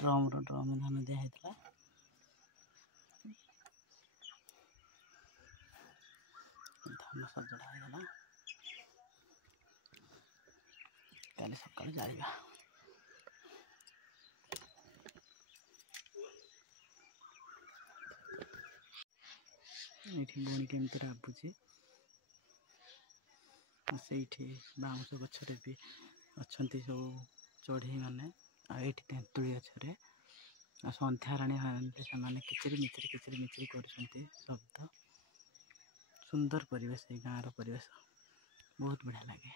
Drum धान दिखाई धान सजड़ा होगा कल सका जाइबा ये बुणी केमती राबुची से बाउंश गचर भी अच्छा सब चढ़ई मैंने आई तेंतुली गचरे सन्ध्या राणी से किचिरी मिचिरी कर शब्द सुंदर परिवेश ये गाँव परिवेश बहुत बढ़िया लगे।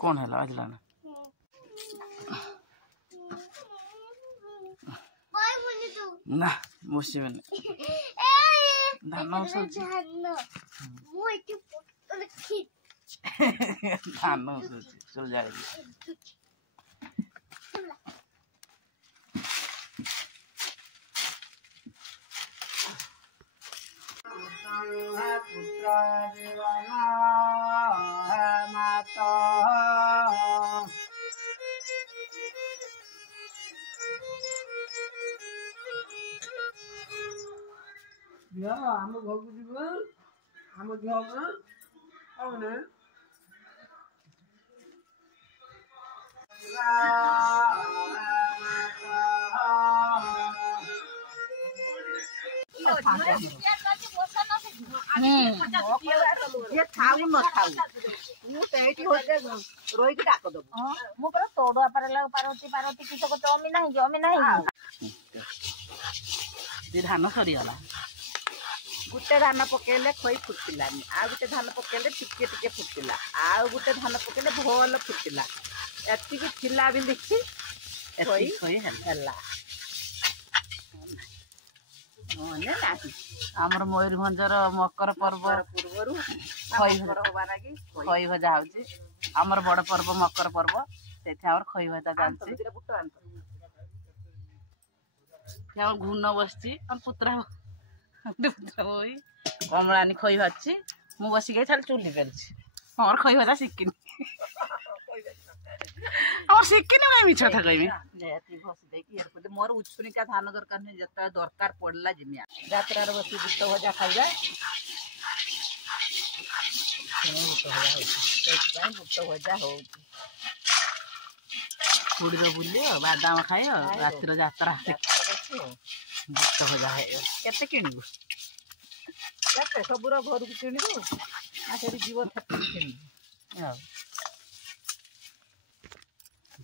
कौन है आजला ना ना बसबे धान धान चल जाए पुत्र जीवन माता आम घर जीव आम झने धान सरीगला गुटे धान पकेले खई फुटिलानी आ गुटे धान पकेले टिके टिके फुटिला आ गुटे धान पकेले भल फुटिला एति थिला भी देखी खई खई हला आमर मयूरभंजर मकर पर्व पूर्व खई भजा हो आमर बड़ पर्व मकर पर्व से खई भजा चलती घून बस पुतरा कमलानी खई भाजी मु बसिक चुली पेलुची मोर खई भजा शिखिनी शिखिनी मैं मिछ था कहमी मोर उछुनिका धान दरकार नहीं जत दरकार पड़ला जिमिया यात्रा बसी बुट भजा खाइबा बुट भजा हो पुड़ी बुलियो बादाम खाइ रातिर यात्रा बुट भजा केते किणबू सबुर घर को किणबू से जीव किणबू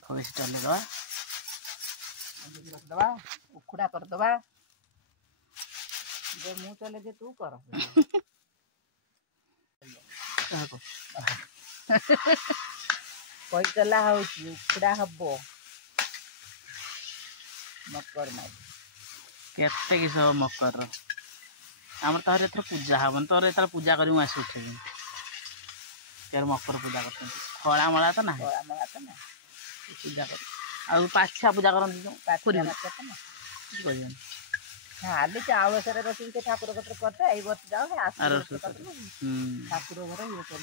भविष्य डालदे रखदबा उखुड़ा करदबा जे मु चले जे तू कर कोई चला होची उखुड़ा हबो मकर माई केते किस मकर आमर तोहर एथर पूजा हबन तोर एथर पूजा करी आस उठे यार मकर पूजा करते खड़ा मला तो ना पूजा कर आ पाछा पूजा करते खाली चावल सर रखी ठाकुर कतर करते आई बस जाओ ठाकुर घर ये कर